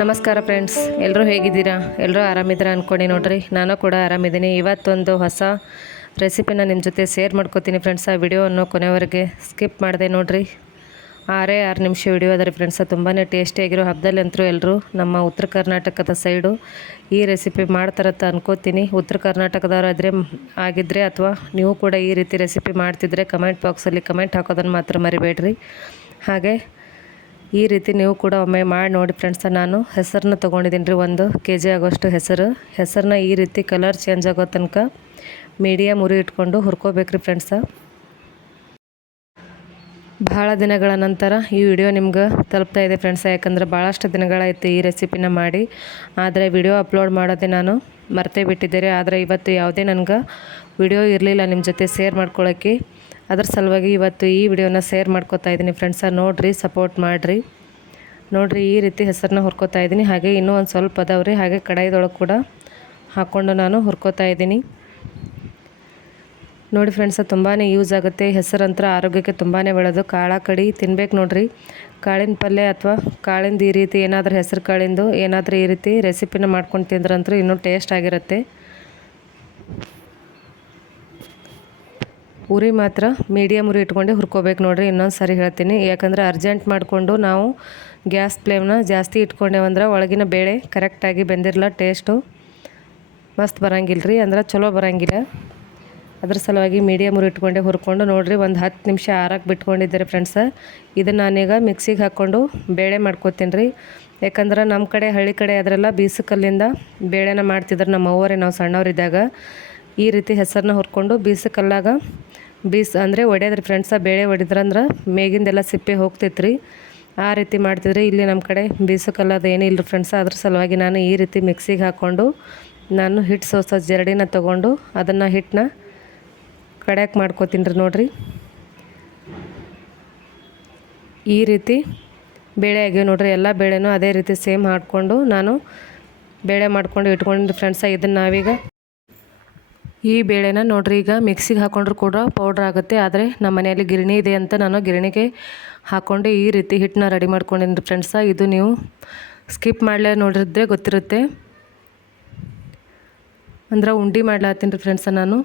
ನಮಸ್ಕಾರ ಫ್ರೆಂಡ್ಸ್ ಎಲ್ಲರೂ ಹೇಗಿದ್ದೀರಾ? ಎಲ್ಲರೂ ಆರಾಮಿದ್ದೀರಾ ಅಂದ್ಕೊಂಡು ನೋಡ್ರಿ. ನಾನು ಕೂಡ ಆರಾಮಿದ್ದೀನಿ. ಇವತ್ತೊಂದು ಹೊಸ ರೆಸಿಪಿನ ನಿಮ್ಮ ಜೊತೆ ಶೇರ್ ಮಾಡ್ಕೋತೀನಿ ಫ್ರೆಂಡ್ಸ್ ಆ ವಿಡಿಯೋವನ್ನು ಕೊನೆವರೆಗೆ ಸ್ಕಿಪ್ ಮಾಡಿದೆ ನೋಡಿರಿ. ಆರೇ ಆರು ನಿಮಿಷ ವಿಡಿಯೋ ಅದರ ಫ್ರೆಂಡ್ಸ್ ತುಂಬಾ ಟೇಸ್ಟಿಯಾಗಿರೋ ಹಬ್ಬದಲ್ಲಂತರೂ ಎಲ್ಲರೂ ನಮ್ಮ ಉತ್ತರ ಕರ್ನಾಟಕದ ಸೈಡು ಈ ರೆಸಿಪಿ ಮಾಡ್ತಾರಂತ ಅನ್ಕೋತೀನಿ. ಉತ್ತರ ಕರ್ನಾಟಕದವರು ಆದರೆ ಆಗಿದ್ದರೆ ಅಥವಾ ನೀವು ಕೂಡ ಈ ರೀತಿ ರೆಸಿಪಿ ಮಾಡ್ತಿದ್ರೆ ಕಮೆಂಟ್ ಬಾಕ್ಸಲ್ಲಿ ಕಮೆಂಟ್ ಹಾಕೋದನ್ನು ಮಾತ್ರ ಮರಿಬೇಡ್ರಿ. ಹಾಗೆ ಈ ರೀತಿ ನೀವು ಕೂಡ ಒಮ್ಮೆ ಮಾಡಿ ನೋಡಿ ಫ್ರೆಂಡ್ಸ ನಾನು ಹೆಸರನ್ನ ತೊಗೊಂಡಿದ್ದೀನಿ ರೀ ಒಂದು ಕೆ ಜಿ ಆಗೋಷ್ಟು ಹೆಸರು. ಹೆಸರನ್ನ ಈ ರೀತಿ ಕಲರ್ ಚೇಂಜ್ ಆಗೋ ತನಕ ಮೀಡಿಯಮ್ ಉರಿ ಇಟ್ಕೊಂಡು ಹುರ್ಕೋಬೇಕ್ರಿ ಫ್ರೆಂಡ್ಸ ಭಾಳ ದಿನಗಳ ನಂತರ ಈ ವಿಡಿಯೋ ನಿಮ್ಗೆ ತಲುಪ್ತಾ ಇದೆ ಫ್ರೆಂಡ್ಸ ಯಾಕಂದ್ರೆ ಭಾಳಷ್ಟು ದಿನಗಳಾಯಿತು ಈ ರೆಸಿಪಿನ ಮಾಡಿ. ಆದರೆ ವಿಡಿಯೋ ಅಪ್ಲೋಡ್ ಮಾಡೋದೇ ನಾನು ಮರ್ತೇ ಬಿಟ್ಟಿದ್ದೆ ಆದರೆ ಇವತ್ತು ಯಾವುದೇ ನನಗೆ ವಿಡಿಯೋ ಇರಲಿಲ್ಲ ನಿಮ್ಮ ಜೊತೆ ಶೇರ್ ಮಾಡ್ಕೊಳ್ಳೋಕ್ಕೆ ಅದ್ರ ಸಲುವಾಗಿ ಇವತ್ತು ಈ ವಿಡಿಯೋನ ಶೇರ್ ಮಾಡ್ಕೋತಾ ಇದ್ದೀನಿ ಫ್ರೆಂಡ್ಸ ನೋಡಿರಿ ಸಪೋರ್ಟ್ ಮಾಡಿರಿ. ನೋಡಿರಿ, ಈ ರೀತಿ ಹೆಸರನ್ನ ಹುರ್ಕೋತಾ ಇದ್ದೀನಿ. ಹಾಗೆ ಇನ್ನೂ ಒಂದು ಸ್ವಲ್ಪ ಅದಾವ್ರಿ ಹಾಗೆ ಕಡಾಯಿದೊಳಗೆ ಕೂಡ ಹಾಕ್ಕೊಂಡು ನಾನು ಹುರ್ಕೋತಾ ಇದ್ದೀನಿ. ನೋಡಿ ಫ್ರೆಂಡ್ಸ ತುಂಬಾ ಯೂಸ್ ಆಗುತ್ತೆ. ಹೆಸರಂತ್ರ ಆರೋಗ್ಯಕ್ಕೆ ತುಂಬಾ ಒಳ್ಳೆಯದು ಕಾಳ ಕಡಿ ತಿನ್ಬೇಕು ನೋಡಿರಿ. ಕಾಳಿನ ಪಲ್ಯ ಅಥವಾ ಕಾಳಿಂದು ಈ ರೀತಿ ಏನಾದರೂ ಹೆಸರು ಕಾಳಿಂದು ಏನಾದರೂ ಈ ರೀತಿ ರೆಸಿಪಿನ ಮಾಡ್ಕೊಂಡು ತಿಂದ್ರಂತೂ ಇನ್ನೂ ಟೇಸ್ಟ್ ಆಗಿರುತ್ತೆ. ಉರಿ ಮಾತ್ರ ಮೀಡಿಯಮ್ ಉರಿ ಇಟ್ಕೊಂಡು ಹುರ್ಕೋಬೇಕು ನೋಡಿರಿ, ಇನ್ನೊಂದು ಸರಿ ಹೇಳ್ತೀನಿ. ಯಾಕಂದರೆ ಅರ್ಜೆಂಟ್ ಮಾಡಿಕೊಂಡು ನಾವು ಗ್ಯಾಸ್ ಫ್ಲೇಮ್ನ ಜಾಸ್ತಿ ಇಟ್ಕೊಂಡೇವಂದ್ರೆ ಒಳಗಿನ ಬೇಳೆ ಕರೆಕ್ಟಾಗಿ ಬೆಂದಿರಲ್ಲ ಟೇಸ್ಟು ಮಸ್ತ್ ಬರಂಗಿಲ್ಲ ರೀ ಅಂದ್ರೆ ಚಲೋ ಬರಂಗಿಲ್ಲ. ಅದ್ರ ಸಲುವಾಗಿ ಮೀಡಿಯಮ್ ಉರಿ ಇಟ್ಕೊಂಡೆ ಹುರ್ಕೊಂಡು ನೋಡಿರಿ, ಒಂದು ಹತ್ತು ನಿಮಿಷ ಆರಕ್ಕೆ ಬಿಟ್ಕೊಂಡಿದ್ದಾರೆ ಫ್ರೆಂಡ್ಸ ಇದನ್ನು ನಾನೀಗ ಮಿಕ್ಸಿಗೆ ಹಾಕ್ಕೊಂಡು ಬೇಳೆ ಮಾಡ್ಕೋತೀನಿ ರೀ ಯಾಕಂದ್ರೆ ನಮ್ಮ ಕಡೆ, ಹಳ್ಳಿ ಕಡೆ ಅದರೆಲ್ಲ ಬೀಸು ಕಲ್ಲಿಂದ ಬೇಳೆನ ಮಾಡ್ತಿದ್ರು ನಮ್ಮ ಅವ್ವರೇ, ನಾವು ಸಣ್ಣವರಿದ್ದಾಗ. ಈ ರೀತಿ ಹೆಸರನ್ನ ಹುರ್ಕೊಂಡು ಬೀಸು ಕಲ್ಲಾಗ ಬೀಸ್ ಅಂದರೆ ಒಡೆಯದ್ರಿ ಫ್ರೆಂಡ್ಸ ಬೇಳೆ ಒಡೆದ್ರಂದ್ರೆ ಮೇಗಿಂದೆಲ್ಲ ಸಿಪ್ಪೆ ಹೋಗ್ತೈತ್ರಿ. ಆ ರೀತಿ ಮಾಡ್ತಿದ್ರಿ. ಇಲ್ಲಿ ನಮ್ಮ ಕಡೆ ಬೀಸು ಅದೇನಿಲ್ಲ ಏನಿಲ್ಲ ಫ್ರೆಂಡ್ಸ ಅದ್ರ ಸಲುವಾಗಿ ನಾನು ಈ ರೀತಿ ಮಿಕ್ಸಿಗೆ ಹಾಕ್ಕೊಂಡು ನಾನು ಹಿಟ್ಟು ಸೋಸ ಜರಡಿನ ತೊಗೊಂಡು ಅದನ್ನು ಹಿಟ್ಟನ್ನ ಕಡ್ಯಾಕ್ ಮಾಡ್ಕೋತೀನಿ ರೀ ನೋಡಿರಿ. ಈ ರೀತಿ ಬೇಳೆ ಆಗ್ಯಾವ ನೋಡ್ರಿ. ಎಲ್ಲ ಬೇಳೆನೂ ಅದೇ ರೀತಿ ಸೇಮ್ ಹಾಕ್ಕೊಂಡು ನಾನು ಬೇಳೆ ಮಾಡ್ಕೊಂಡು ಇಟ್ಕೊಂಡಿನಿ ಫ್ರೆಂಡ್ಸ ಇದನ್ನು ನಾವೀಗ ಈ ಬೇಳೆನ ನೋಡ್ರಿ, ಈಗ ಮಿಕ್ಸಿಗೆ ಹಾಕೊಂಡ್ರು ಕೂಡ ಪೌಡ್ರ್ ಆಗುತ್ತೆ. ಆದರೆ ನಮ್ಮ ಮನೆಯಲ್ಲಿ ಗಿರಣಿ ಇದೆ ಅಂತ ನಾನು ಗಿರಣಿಗೆ ಹಾಕ್ಕೊಂಡು ಈ ರೀತಿ ಹಿಟ್ಟನ್ನ ರೆಡಿ ಮಾಡ್ಕೊಂಡಿನಿ ಫ್ರೆಂಡ್ಸ ಇದು ನೀವು ಸ್ಕಿಪ್ ಮಾಡಲೇ ನೋಡಿದ್ರೆ ಗೊತ್ತಿರುತ್ತೆ. ಅಂದ್ರೆ ಉಂಡೆ ಮಾಡ್ಲಾತೀನಿ ರೀ ಫ್ರೆಂಡ್ಸ ನಾನು.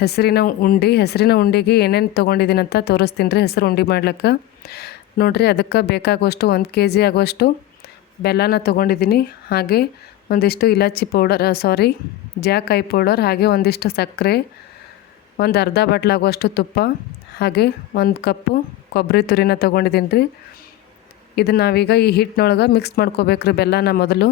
ಹೆಸರಿನ ಉಂಡಿ, ಹೆಸರಿನ ಉಂಡಿಗೆ ಏನೇನು ತೊಗೊಂಡಿದ್ದೀನಿ ಅಂತ ತೋರಿಸ್ತೀನಿ ರೀ, ಹೆಸರು ಉಂಡೆ ಮಾಡ್ಲಿಕ್ಕೆ. ನೋಡಿರಿ, ಅದಕ್ಕೆ ಬೇಕಾಗುವಷ್ಟು ಒಂದು ಕೆ ಜಿ ಆಗುವಷ್ಟು ಬೆಲ್ಲನ ತೊಗೊಂಡಿದ್ದೀನಿ. ಹಾಗೆ ಒಂದಿಷ್ಟು ಇಲಾಚಿ ಪೌಡರ್ ಸಾರಿ ಜಾಕಾಯಿ ಪೌಡರ್, ಹಾಗೆ ಒಂದಿಷ್ಟು ಸಕ್ಕರೆ, ಒಂದು ಅರ್ಧ ಬಟ್ಲಾಗುವಷ್ಟು ತುಪ್ಪ, ಹಾಗೆ ಒಂದು ಕಪ್ಪು ಕೊಬ್ಬರಿ ತುರಿನ ತೊಗೊಂಡಿದ್ದೀನಿ ರೀ. ಇದನ್ನು ನಾವೀಗ ಈ ಹಿಟ್ಟಿನೊಳಗೆ ಮಿಕ್ಸ್ ಮಾಡ್ಕೋಬೇಕ್ರಿ ಬೆಲ್ಲನ ಮೊದಲು.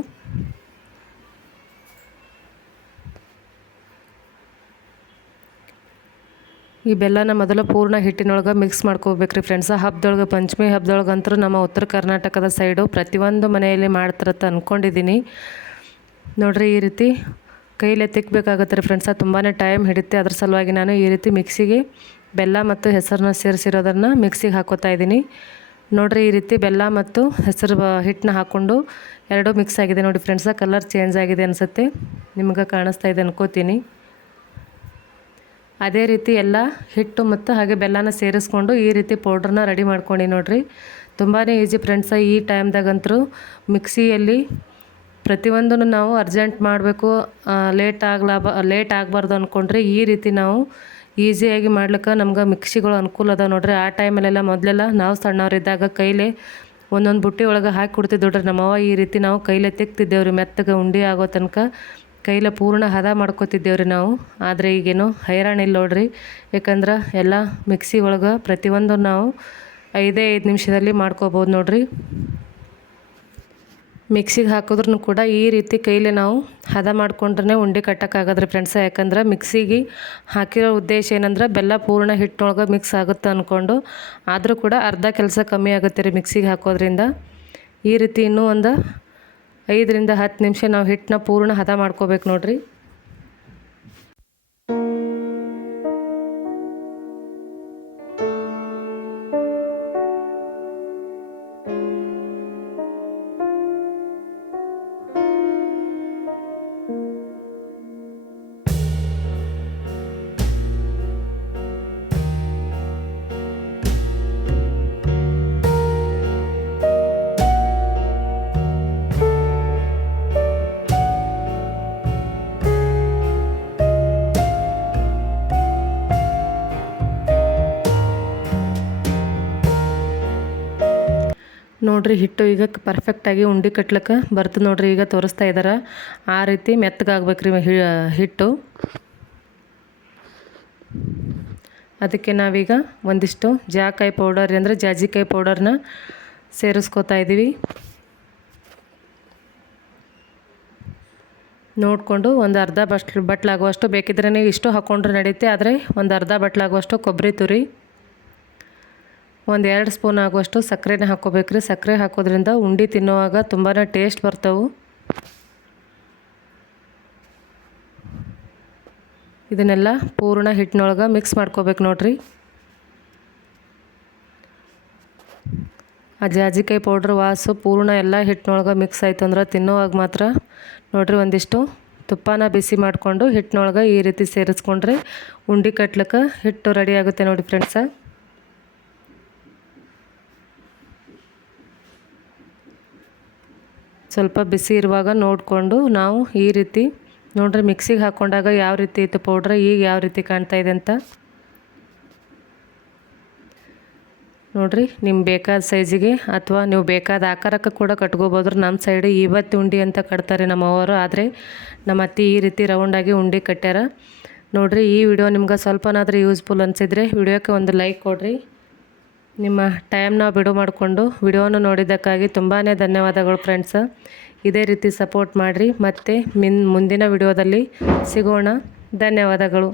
ಈ ಬೆಲ್ಲನ ಮೊದಲು ಪೂರ್ಣ ಹಿಟ್ಟಿನೊಳಗೆ ಮಿಕ್ಸ್ ಮಾಡ್ಕೋಬೇಕ್ರಿ ಫ್ರೆಂಡ್ಸ ಹಬ್ಬದೊಳಗೆ ಪಂಚಮಿ ಹಬ್ಬದೊಳಗೆ ಅಂತೂ ನಮ್ಮ ಉತ್ತರ ಕರ್ನಾಟಕದ ಸೈಡು ಪ್ರತಿಯೊಂದು ಮನೆಯಲ್ಲಿ ಮಾಡ್ತಿರತ್ತೆ ಅಂದ್ಕೊಂಡಿದ್ದೀನಿ ನೋಡಿರಿ ಈ ರೀತಿ ಕೈಲೇ ತಿಕ್ಕಬೇಕಾಗತ್ತೆ ರೀ ಫ್ರೆಂಡ್ಸ ತುಂಬಾ ಟೈಮ್ ಹಿಡಿತೆ ಅದ್ರ ಸಲುವಾಗಿ ನಾನು ಈ ರೀತಿ ಮಿಕ್ಸಿಗೆ ಬೆಲ್ಲ ಮತ್ತು ಹೆಸರನ್ನ ಸೇರಿಸಿರೋದನ್ನು ಮಿಕ್ಸಿಗೆ ಹಾಕೋತಾ ಇದ್ದೀನಿ. ನೋಡಿರಿ ಈ ರೀತಿ ಬೆಲ್ಲ ಮತ್ತು ಹೆಸರು ಹಿಟ್ಟನ್ನ ಹಾಕ್ಕೊಂಡು ಎರಡೂ ಮಿಕ್ಸ್ ಆಗಿದೆ ನೋಡಿ ಫ್ರೆಂಡ್ಸ ಕಲರ್ ಚೇಂಜ್ ಆಗಿದೆ ಅನಿಸುತ್ತೆ. ನಿಮ್ಗೆ ಕಾಣಿಸ್ತಾ ಇದೆ ಅನ್ಕೋತೀನಿ. ಅದೇ ರೀತಿ ಎಲ್ಲ ಹಿಟ್ಟು ಮತ್ತು ಹಾಗೆ ಬೆಲ್ಲನ ಸೇರಿಸ್ಕೊಂಡು ಈ ರೀತಿ ಪೌಡ್ರನ್ನ ರೆಡಿ ಮಾಡ್ಕೊಂಡು ನೋಡಿರಿ. ತುಂಬಾ ಈಸಿ ಫ್ರೆಂಡ್ಸ ಈ ಟೈಮ್ದಾಗಂತೂ ಮಿಕ್ಸಿಯಲ್ಲಿ ಪ್ರತಿಯೊಂದನ್ನು ನಾವು ಅರ್ಜೆಂಟ್ ಮಾಡಬೇಕು ಲೇಟ್ ಆಗ್ಲಾ ಲೇಟ್ ಆಗಬಾರ್ದು ಅಂದ್ಕೊಂಡ್ರೆ ಈ ರೀತಿ ನಾವು ಈಸಿಯಾಗಿ ಮಾಡ್ಲಿಕ್ಕೆ ನಮ್ಗೆ ಮಿಕ್ಸಿಗಳು ಅನುಕೂಲ ಅದ ನೋಡ್ರಿ. ಆ ಟೈಮಲ್ಲೆಲ್ಲ ಮೊದಲೆಲ್ಲ ನಾವು ಸಣ್ಣವರಿದ್ದಾಗ ಕೈಲೇ ಒಂದೊಂದು ಬುಟ್ಟಿ ಒಳಗೆ ಹಾಕಿ ಕೊಡ್ತಿದ್ದು ನೋಡ್ರಿ. ನಮ್ಮವ್ವ ಈ ರೀತಿ ನಾವು ಕೈಲೇ ತಿಕ್ತಿದ್ದೇವೆ ರೀ ಮೆತ್ತಗೆ ಉಂಡೆ ಆಗೋ ತನಕ ಕೈಲೇ ಪೂರ್ಣ ಹದ ಮಾಡ್ಕೋತಿದ್ದೇವೆ ರೀ ನಾವು. ಆದರೆ ಈಗೇನು ಹೈರಾಣ ಇಲ್ಲ ನೋಡ್ರಿ. ಯಾಕಂದ್ರೆ ಎಲ್ಲ ಮಿಕ್ಸಿ ಒಳಗೆ ಪ್ರತಿಯೊಂದು ನಾವು ಐದೇ ಐದು ನಿಮಿಷದಲ್ಲಿ ಮಾಡ್ಕೋಬೋದು ನೋಡ್ರಿ. ಮಿಕ್ಸಿಗೆ ಹಾಕಿದ್ರೂ ಕೂಡ ಈ ರೀತಿ ಕೈಲೇ ನಾವು ಹದ ಮಾಡ್ಕೊಂಡ್ರೆ ಉಂಡೆ ಕಟ್ಟೋಕ್ಕಾಗದ್ರಿ ಫ್ರೆಂಡ್ಸ. ಯಾಕಂದ್ರೆ ಮಿಕ್ಸಿಗೆ ಹಾಕಿರೋ ಉದ್ದೇಶ ಏನಂದ್ರೆ ಬೆಲ್ಲ ಪೂರ್ಣ ಹಿಟ್ಟೊಳಗೆ ಮಿಕ್ಸ್ ಆಗುತ್ತೆ ಅಂದ್ಕೊಂಡು ಆದರೂ ಕೂಡ ಅರ್ಧ ಕೆಲಸ ಕಮ್ಮಿ ಆಗುತ್ತೆ ರೀ ಮಿಕ್ಸಿಗೆ ಹಾಕೋದ್ರಿಂದ. ಈ ರೀತಿ ಇನ್ನೂ ಒಂದು ಐದರಿಂದ ಹತ್ತು ನಿಮಿಷ ನಾವು ಹಿಟ್ಟನ್ನ ಪೂರ್ಣ ಹದ ಮಾಡ್ಕೋಬೇಕು ನೋಡ್ರಿ. ನೋಡ್ರಿ, ಹಿಟ್ಟು ಈಗ ಪರ್ಫೆಕ್ಟಾಗಿ ಉಂಡೆ ಕಟ್ಲಿಕ್ಕೆ ಬರ್ತದೆ ನೋಡ್ರಿ, ಈಗ ತೋರಿಸ್ತಾ ಇದ್ದಾರೆ ಆ ರೀತಿ ಮೆತ್ತಗಾಗ್ಬೇಕ್ರಿ ಹಿಟ್ಟು. ಅದಕ್ಕೆ ನಾವೀಗ ಒಂದಿಷ್ಟು ಜಾಕಾಯಿ ಪೌಡರ್ ಅಂದರೆ ಜಾಜಿಕಾಯಿ ಪೌಡರ್ನ ಸೇರಿಸ್ಕೋತಾ ಇದ್ದೀವಿ ನೋಡಿಕೊಂಡು ಒಂದು ಅರ್ಧ ಬಟ್ಲು ಬಟ್ಲಾಗುವಷ್ಟು ಬೇಕಿದ್ರೆ ಇಷ್ಟು ಹಾಕ್ಕೊಂಡ್ರೆ ನಡೀತೆ, ಆದರೆ ಒಂದು ಅರ್ಧ ಬಟ್ಲಾಗುವಷ್ಟು ಕೊಬ್ಬರಿ ತುರಿ. ಒಂದು ಎರಡು ಸ್ಪೂನ್ ಆಗುವಷ್ಟು ಸಕ್ಕರೆನ ಹಾಕ್ಕೋಬೇಕ್ರಿ. ಸಕ್ಕರೆ ಹಾಕೋದ್ರಿಂದ ಉಂಡಿ ತಿನ್ನುವಾಗ ತುಂಬಾ ಟೇಸ್ಟ್ ಬರ್ತವೆ. ಇದನ್ನೆಲ್ಲ ಪೂರ್ಣ ಹಿಟ್ಟಿನೊಳಗೆ ಮಿಕ್ಸ್ ಮಾಡ್ಕೋಬೇಕು ನೋಡ್ರಿ. ಆ ಜಾಜಿಕಾಯಿ ಪೌಡ್ರ್ ವಾಸು ಪೂರ್ಣ ಎಲ್ಲ ಹಿಟ್ಟಿನೊಳಗೆ ಮಿಕ್ಸ್ ಆಯ್ತು ಅಂದ್ರೆ ತಿನ್ನೋವಾಗ ಮಾತ್ರ ನೋಡ್ರಿ ಒಂದಿಷ್ಟು ತುಪ್ಪನ ಬಿಸಿ ಮಾಡಿಕೊಂಡು ಹಿಟ್ಟಿನೊಳಗೆ ಈ ರೀತಿ ಸೇರಿಸ್ಕೊಂಡ್ರೆ ಉಂಡೆ ಕಟ್ಲಕ್ಕೆ ಹಿಟ್ಟು ರೆಡಿ ಆಗುತ್ತೆ ನೋಡಿ ಫ್ರೆಂಡ್ಸ ಸ್ವಲ್ಪ ಬಿಸಿ ಇರುವಾಗ ನೋಡಿಕೊಂಡು ನಾವು ಈ ರೀತಿ ನೋಡ್ರಿ ಮಿಕ್ಸಿಗೆ ಹಾಕ್ಕೊಂಡಾಗ ಯಾವ ರೀತಿ ಇತ್ತು ಪೌಡ್ರ್ ಈಗ ಯಾವ ರೀತಿ ಕಾಣ್ತಾ ಇದೆ ಅಂತ. ನೋಡ್ರಿ ನಿಮ್ಮ ಬೇಕಾದ ಸೈಜಿಗೆ ಅಥವಾ ನೀವು ಬೇಕಾದ ಆಕಾರಕ್ಕೆ ಕೂಡ ಕಟ್ಕೋಬೋದ್ರಿ. ನಮ್ಮ ಸೈಡ್ ಇವತ್ತು ಉಂಡೆ ಅಂತ ಕಟ್ತಾರೆ ನಮ್ಮವರು ಆದರೆ ನಮ್ಮ ಅತ್ತಿ ಈ ರೀತಿ ರೌಂಡಾಗಿ ಉಂಡೆ ಕಟ್ಟ್ಯಾರ ನೋಡ್ರಿ ಈ ವಿಡಿಯೋ ನಿಮ್ಗೆ ಸ್ವಲ್ಪನಾದರೂ ಯೂಸ್ಫುಲ್ ಅನಿಸಿದರೆ ವಿಡಿಯೋಕ್ಕೆ ಒಂದು ಲೈಕ್ ಕೊಡಿರಿ. ನಿಮ್ಮ ಟೈಮ್ನ ಬಿಡು ಮಾಡಿಕೊಂಡು ವಿಡಿಯೋನ ನೋಡಿದ್ದಕ್ಕಾಗಿ ತುಂಬಾ ಧನ್ಯವಾದಗಳು ಫ್ರೆಂಡ್ಸ್ ಇದೇ ರೀತಿ ಸಪೋರ್ಟ್ ಮಾಡಿರಿ. ಮತ್ತು ಮಿನ್ ಮುಂದಿನ ವಿಡಿಯೋದಲ್ಲಿ ಸಿಗೋಣ. ಧನ್ಯವಾದಗಳು.